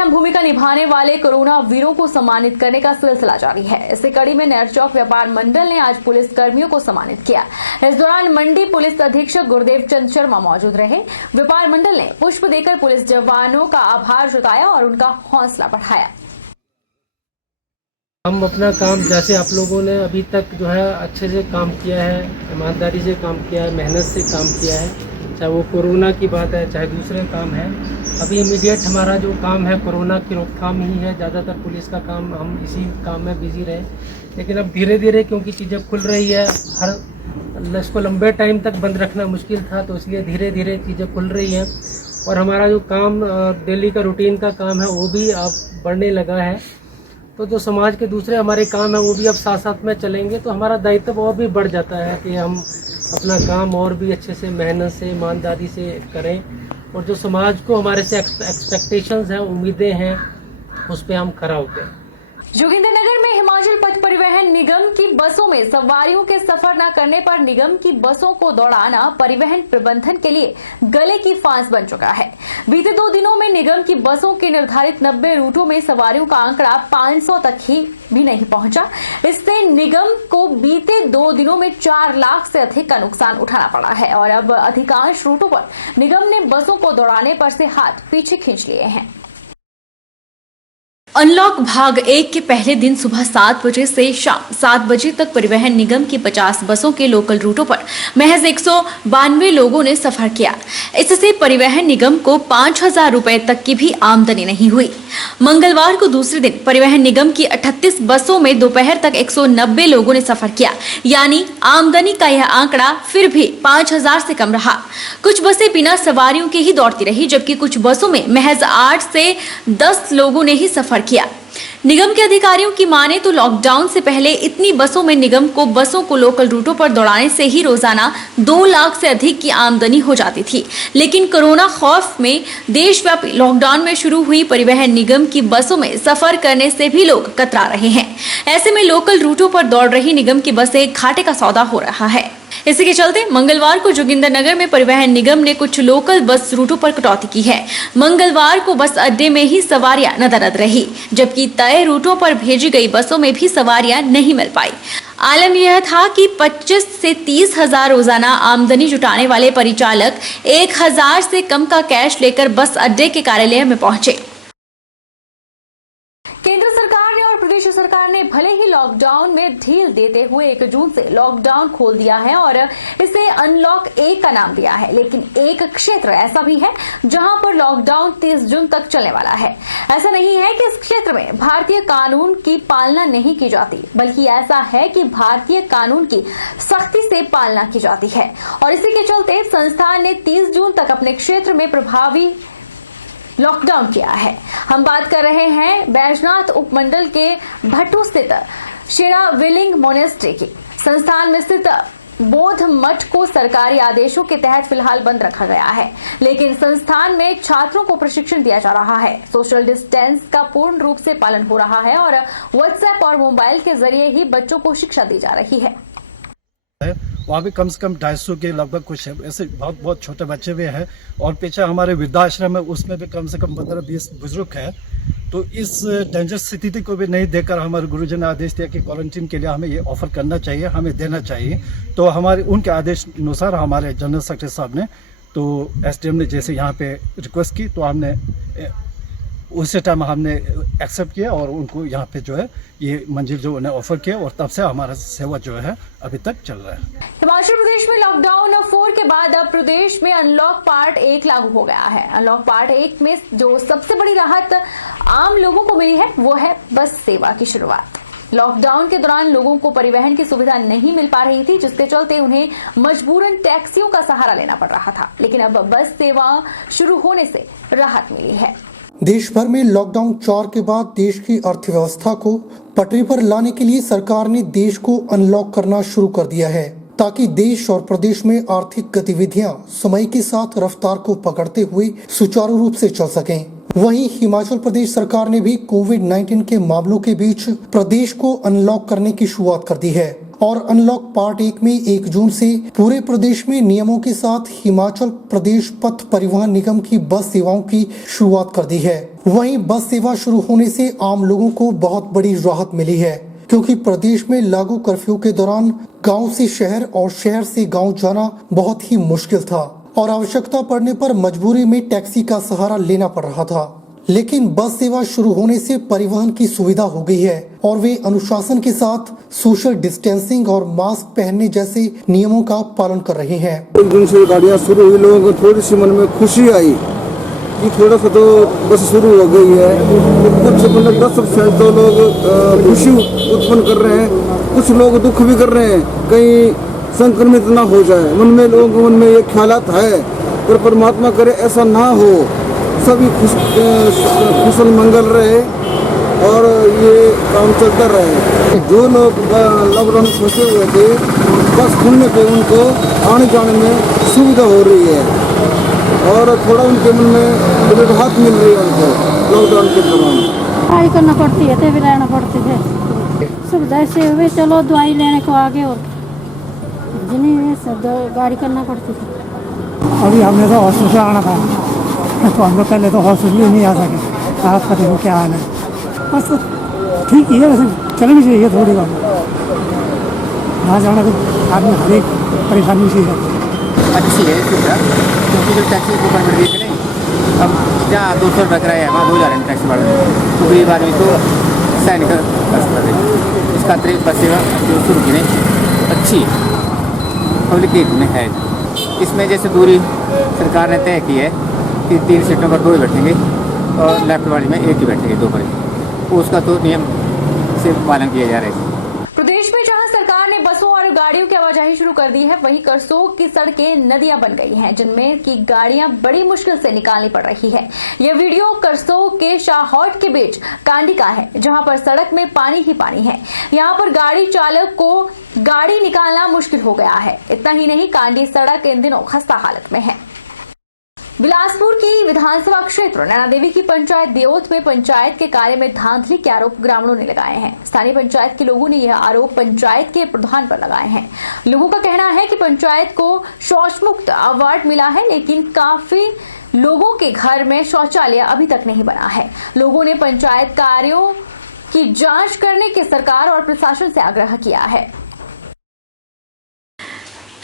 अहम भूमिका निभाने वाले कोरोना वीरों को सम्मानित करने का सिलसिला जारी है। इसी कड़ी में नहर चौक व्यापार मंडल ने आज पुलिस कर्मियों को सम्मानित किया। इस दौरान मंडी पुलिस अधीक्षक गुरुदेव चंद शर्मा मौजूद रहे। व्यापार मंडल ने पुष्प देकर पुलिस जवानों का आभार जताया और उनका हौसला बढ़ाया। हम अपना काम जैसे आप लोगों ने अभी तक जो है अच्छे से काम किया है, ईमानदारी से काम किया है, मेहनत से काम किया है, चाहे वो कोरोना की बात है चाहे दूसरे काम है। अभी इमीडिएट हमारा जो काम है कोरोना की रोकथाम ही है। ज़्यादातर पुलिस का काम हम इसी काम में बिजी रहे, लेकिन अब धीरे धीरे क्योंकि चीज़ें खुल रही है, हर इसको लंबे टाइम तक बंद रखना मुश्किल था, तो इसलिए धीरे धीरे चीज़ें खुल रही हैं और हमारा जो काम डेली का रूटीन का काम है वो भी अब बढ़ने लगा है। तो जो समाज के दूसरे हमारे काम है वो भी अब साथ साथ में चलेंगे, तो हमारा दायित्व और भी बढ़ जाता है कि हम अपना काम और भी अच्छे से मेहनत से ईमानदारी से करें और जो समाज को हमारे से एक्सपेक्टेशंस हैं, उम्मीदें हैं, उस पर हम खरा उतरें। जोगिंद्रनगर में हिमाचल पथ परिवहन निगम की बसों में सवारियों के सफर न करने पर निगम की बसों को दौड़ाना परिवहन प्रबंधन के लिए गले की फांस बन चुका है। बीते 2 दिनों में निगम की बसों के निर्धारित 90 रूटों में सवारियों का आंकड़ा 500 तक ही भी नहीं पहुंचा। इससे निगम को बीते 2 दिनों में 4 लाख से अधिक का नुकसान उठाना पड़ा है और अब अधिकांश रूटों पर निगम ने बसों को दौड़ाने पर से हाथ पीछे खींच लिए हैं। अनलॉक भाग 1 के पहले दिन सुबह 7 बजे से शाम 7 बजे तक परिवहन निगम की 50 बसों के लोकल रूटों पर महज 192 लोगों ने सफर किया। इससे परिवहन निगम को 5,000 रुपए तक की भी आमदनी नहीं हुई। मंगलवार को दूसरे दिन परिवहन निगम की 38 बसों में दोपहर तक 190 लोगों ने सफर किया, यानी आमदनी का यह आंकड़ा फिर भी 5,000 से कम रहा। कुछ बसें बिना सवारियों के ही दौड़ती रही, जबकि कुछ बसों में महज 8 से 10 लोगों ने ही सफर किया। निगम के अधिकारियों की माने तो लॉकडाउन से पहले इतनी बसों में निगम को बसों को लोकल रूटों पर दौड़ाने से ही रोजाना 2 लाख से अधिक की आमदनी हो जाती थी, लेकिन कोरोना खौफ में देशव्यापी लॉकडाउन में शुरू हुई परिवहन निगम की बसों में सफर करने से भी लोग कतरा रहे हैं। ऐसे में लोकल रूटों पर दौड़ रही निगम की बसें घाटे का सौदा हो रहा है। इसी के चलते मंगलवार को जोगिंद्रनगर में परिवहन निगम ने कुछ लोकल बस रूटों पर कटौती की है। मंगलवार को बस अड्डे में ही सवारियां नदारद रही, जबकि तय रूटों पर भेजी गई बसों में भी सवारियां नहीं मिल पाई। आलम यह था कि 25 से 30 हजार रोजाना आमदनी जुटाने वाले परिचालक 1,000 से कम का कैश लेकर बस अड्डे के कार्यालय में पहुंचे। केंद्र सरकार ने और प्रदेश सरकार ने भले ही लॉकडाउन में ढील देते हुए 1 जून से लॉकडाउन खोल दिया है और इसे अनलॉक 1 का नाम दिया है, लेकिन एक क्षेत्र ऐसा भी है जहां पर लॉकडाउन 30 जून तक चलने वाला है। ऐसा नहीं है कि इस क्षेत्र में भारतीय कानून की पालना नहीं की जाती, बल्कि ऐसा है कि भारतीय कानून की सख्ती से पालना की जाती है और इसी के चलते संस्थान ने 30 जून तक अपने क्षेत्र में प्रभावी लॉकडाउन किया है। हम बात कर रहे हैं बैजनाथ उपमंडल के भट्टू स्थित शेराविलिंग मोनेस्ट्री की। संस्थान में स्थित बौद्ध मठ को सरकारी आदेशों के तहत फिलहाल बंद रखा गया है, लेकिन संस्थान में छात्रों को प्रशिक्षण दिया जा रहा है। सोशल डिस्टेंस का पूर्ण रूप से पालन हो रहा है और व्हाट्सएप और मोबाइल के जरिए ही बच्चों को शिक्षा दी जा रही है। वहाँ भी कम से कम 250 के लगभग कुछ है, ऐसे बहुत छोटे बच्चे भी हैं और पीछे हमारे वृद्धाश्रम है, उसमें भी कम से कम 15-20 बुजुर्ग है। तो इस डेंजरस स्थिति को भी नहीं देखकर हमारे गुरुजी ने आदेश दिया कि क्वारंटीन के लिए हमें ये ऑफर करना चाहिए, हमें देना चाहिए। तो हमारे उनके आदेश अनुसार हमारे जनरल सेक्रेटरी साहब ने, तो एसडीएम ने जैसे यहाँ पे रिक्वेस्ट की तो हमने उसी टाइम हमने एक्सेप्ट किया और उनको यहाँ पे जो है ये मंजिल जो उन्हें ऑफर किया और तब से हमारा सेवा जो है अभी तक चल रहा है। हिमाचल प्रदेश में लॉकडाउन 4 के बाद अब प्रदेश में अनलॉक पार्ट 1 लागू हो गया है। अनलॉक पार्ट 1 में जो सबसे बड़ी राहत आम लोगों को मिली है वो है बस सेवा की शुरुआत। लॉकडाउन के दौरान लोगों को परिवहन की सुविधा नहीं मिल पा रही थी, जिसके चलते उन्हें मजबूरन टैक्सियों का सहारा लेना पड़ रहा था, लेकिन अब बस सेवा शुरू होने से राहत मिली है। देश भर में लॉकडाउन 4 के बाद देश की अर्थव्यवस्था को पटरी पर लाने के लिए सरकार ने देश को अनलॉक करना शुरू कर दिया है, ताकि देश और प्रदेश में आर्थिक गतिविधियां समय के साथ रफ्तार को पकड़ते हुए सुचारू रूप से चल सकें। वहीं हिमाचल प्रदेश सरकार ने भी कोविड-19 के मामलों के बीच प्रदेश को अनलॉक करने की शुरुआत कर दी है। और अनलॉक पार्ट 1 में 1 जून से पूरे प्रदेश में नियमों के साथ हिमाचल प्रदेश पथ परिवहन निगम की बस सेवाओं की शुरुआत कर दी है। वहीं बस सेवा शुरू होने से आम लोगों को बहुत बड़ी राहत मिली है, क्योंकि प्रदेश में लागू कर्फ्यू के दौरान गांव से शहर और शहर से गांव जाना बहुत ही मुश्किल था और आवश्यकता पड़ने पर मजबूरी में टैक्सी का सहारा लेना पड़ रहा था। लेकिन बस सेवा शुरू होने से परिवहन की सुविधा हो गई है और वे अनुशासन के साथ सोशल डिस्टेंसिंग और मास्क पहनने जैसे नियमों का पालन कर रहे हैं। एक दिन से गाड़ियाँ शुरू हुई, लोगों को थोड़ी सी मन में खुशी आई कि थोड़ा सा तो बस शुरू हो गई है। कुछ मतलब 10% तो लोग खुशी उत्पन्न कर रहे हैं, कुछ लोग दुख भी कर रहे हैं, कहीं संक्रमित ना हो जाए। मन में लोगों के मन में ये ख्यालात है, पर परमात्मा करे ऐसा ना हो, सभी कुशल मंगल रहे और ये काम चलता रहे। जो लोग लॉकडाउन में फंसे हुए थे, बस खुलने पे उनको आने जाने में सुविधा हो रही है और थोड़ा उनके मन में राहत मिल रही है उनको लॉकडाउन के दौरान। पढ़ाई करना पड़ती है, तो भी रहना पड़ती है। सुविधा से हुए, चलो दवाई लेने को आगे और जिन्हें सब गाड़ी करना पड़ती थी। अभी हमने तो हॉस्पिटल आना था, तो हम लोग पहले तो हॉस्पिटल ही नहीं आ सके। आप पता नहीं क्या हाल है, बस ठीक ही है, वैसे चलनी चाहिए थोड़ी बहुत। यहाँ जाना तो आदमी हर एक परेशानी से है। अच्छी है सुविधा, क्योंकि जो टैक्सी को परमिट दिए थे नहीं, अब जहाँ 200 रुपये किराया है वहाँ 2000 है टैक्सी भाड़ा, तो गरीब आदमी तो सहन कर सकता है। इसका अतिरिक्त बस सेवा जो शुरू की नहीं अच्छी है, पब्लिक के हित में है। इसमें जैसे दूरी सरकार ने तय की है कि 3 सीटों पर 2 ही बैठेंगे और लेफ्ट वाली में 1 ही बैठेंगे 2 पर, उसका तो नियम से पालन किया जा रहा है। प्रदेश में जहां सरकार ने बसों और गाड़ियों की आवाजाही शुरू कर दी है, वहीं करसोग की सड़कें नदियां बन गई हैं, जिनमें की गाड़ियां बड़ी मुश्किल से निकालनी पड़ रही है। यह वीडियो करसोग के शाहौट के बीच कांडी का है, जहां पर सड़क में पानी ही पानी है। यहां पर गाड़ी चालक को गाड़ी निकालना मुश्किल हो गया है। इतना ही नहीं, कांडी सड़क इन दिनों खस्ता हालत में है। बिलासपुर की विधानसभा क्षेत्र नैना देवी की पंचायत देओत में पंचायत के कार्य में धांधली के आरोप ग्रामीणों ने लगाए हैं। स्थानीय पंचायत के लोगों ने यह आरोप पंचायत के प्रधान पर लगाए हैं। लोगों का कहना है कि पंचायत को शौच मुक्त अवार्ड मिला है, लेकिन काफी लोगों के घर में शौचालय अभी तक नहीं बना है। लोगों ने पंचायत कार्यों की जांच करने के सरकार और प्रशासन से आग्रह किया है।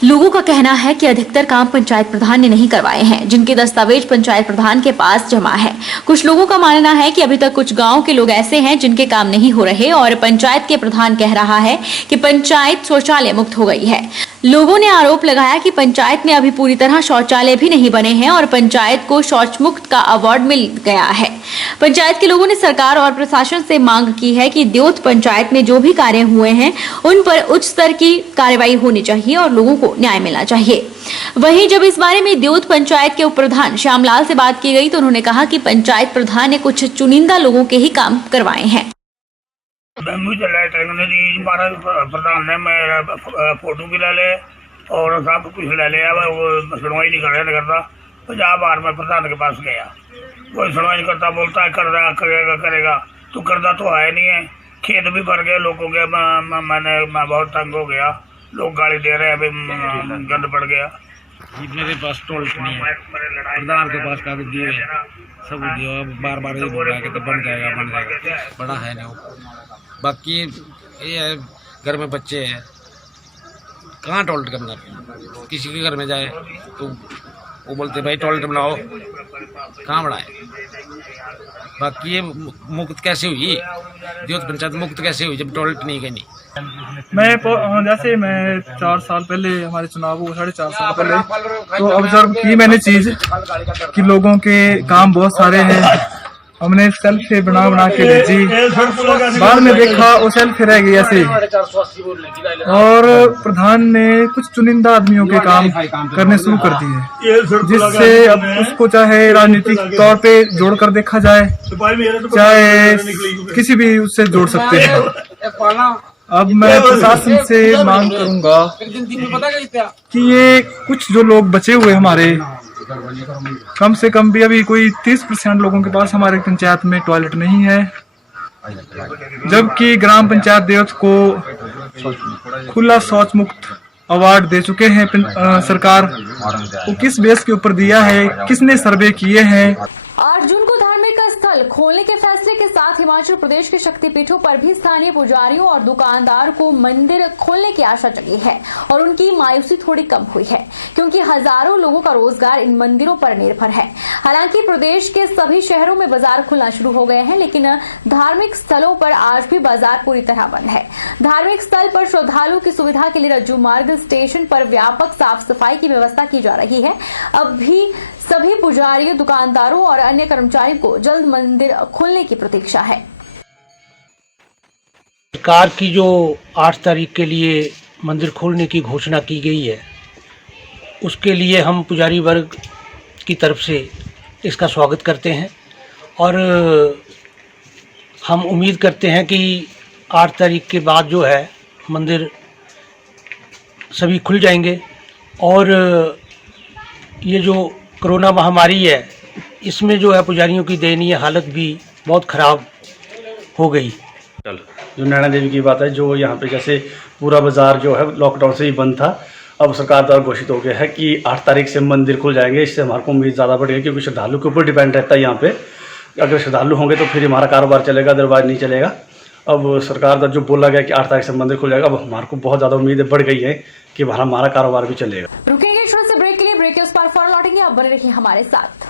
लोगों का कहना है कि अधिकतर काम पंचायत प्रधान ने नहीं करवाए हैं, जिनके दस्तावेज पंचायत प्रधान के पास जमा है। कुछ लोगों का मानना है कि अभी तक कुछ गांव के लोग ऐसे हैं जिनके काम नहीं हो रहे और पंचायत के प्रधान कह रहा है कि पंचायत शौचालय मुक्त हो गई है। लोगों ने आरोप लगाया कि पंचायत में अभी पूरी तरह शौचालय भी नहीं बने हैं और पंचायत को शौच मुक्त का अवार्ड मिल गया है। पंचायत के लोगों ने सरकार और प्रशासन से मांग की है कि देओत पंचायत में जो भी कार्य हुए हैं उन पर उच्च स्तर की कार्रवाई होनी चाहिए और लोगों को न्याय मिलना चाहिए। वहीं जब इस बारे में देओत पंचायत के उप प्रधान श्यामलाल से बात की गई तो उन्होंने कहा कि पंचायत प्रधान ने कुछ चुनिंदा लोगों के ही काम करवाए हैं। प्रधान ने मेरा फोटो भी ले ले और सब कुछ ले लिया, वो सुनवाई नहीं करता। 50 बार मैं प्रधान के पास गया, कोई सुनवाई नहीं करता, बोलता है कर रहा करेगा, तो करता तो है नहीं है। खेत भी भर गए लोगों के, मैं बहुत तंग हो गया। लोग गाड़ी दे रहे हैं, अभी गंद पड़ गया। मेरे पास टोल नहीं है, प्रधान के पास कागज दिए सब दिया, बार ये बोल रहा है कि तो बन जाएगा, बड़ा है नहीं। बाकी ये है, घर में बच्चे हैं, कहाँ टॉयलेट करना, किसी के घर में जाए तो वो बोलते भाई टॉयलेट बनाओ, कहाँ बनाए। बाकी ये मुक्त कैसे हुई, देओत पंचायत मुक्त कैसे हुई जब टॉयलेट नहीं गई। जैसे मैं 4 साल पहले हमारे चुनाव हुए, 4.5 साल पहले तो ऑब्जर्व की मैंने चीज कि लोगों के काम बहुत सारे हैं। हमने सेल्फ से बना के भेजी, बाद में देखा वो सेल्फ रह गई ऐसे। और प्रधान ने कुछ चुनिंदा आदमियों के काम करने शुरू कर दिए, जिससे अब उसको चाहे राजनीतिक तौर पे जोड़कर देखा जाए, चाहे किसी भी उससे जोड़ सकते हैं। अब मैं प्रशासन से मांग करूंगा कि ये कुछ जो लोग बचे हुए हमारे, कम से कम भी अभी कोई 30% लोगों के पास हमारे पंचायत में टॉयलेट नहीं है, जबकि ग्राम पंचायत देओत को खुला शौच मुक्त अवार्ड दे चुके हैं सरकार। वो किस बेस के ऊपर दिया है, किसने सर्वे किए हैं? 8 जून को धार्मिक स्थल खोलने के फैसले के साथ हिमाचल प्रदेश के शक्तिपीठों पर भी स्थानीय पुजारियों और दुकानदार को मंदिर खोलने की आशा जगी है और उनकी मायूसी थोड़ी कम हुई है, क्योंकि हजारों लोगों का रोजगार इन मंदिरों पर निर्भर है। हालांकि प्रदेश के सभी शहरों में बाजार खुलना शुरू हो गए हैं, लेकिन धार्मिक स्थलों पर आज भी बाजार पूरी तरह बंद है। धार्मिक स्थल पर श्रद्धालुओं की सुविधा के लिए रज्जू मार्ग स्टेशन पर व्यापक साफ सफाई की व्यवस्था की जा रही है। अब भी सभी पुजारियों, दुकानदारों और अन्य कर्मचारियों को जल्द मंदिर खोलने की प्रतीक्षा है। सरकार की जो 8 तारीख के लिए मंदिर खोलने की घोषणा की गई है, उसके लिए हम पुजारी वर्ग की तरफ से इसका स्वागत करते हैं और हम उम्मीद करते हैं कि 8 तारीख के बाद जो है मंदिर सभी खुल जाएंगे और ये जो कोरोना महामारी है, इसमें जो है पुजारियों की दयनीय हालत भी बहुत ख़राब हो गई। जो नैना देवी की बात है, जो यहाँ पे जैसे पूरा बाजार जो है लॉकडाउन से ही बंद था, अब सरकार द्वारा घोषित हो गया है कि 8 तारीख से मंदिर खुल जाएंगे। इससे हमारे को उम्मीद ज़्यादा बढ़ेगी, क्योंकि श्रद्धालु के ऊपर डिपेंड रहता है यहाँ पे। अगर श्रद्धालु होंगे तो फिर हमारा कारोबार चलेगा, अदरवाइज नहीं चलेगा। अब सरकार द्वारा जो बोला गया कि 8 तारीख से मंदिर खुल जाएगा, अब हमारे को बहुत ज़्यादा उम्मीदें बढ़ गई है कि हमारा कारोबार भी चलेगा। रुकेंगे छोटे से ब्रेक के लिए, ब्रेक के उस पार फौरन लौटेंगे। आप बने रहिए हमारे साथ।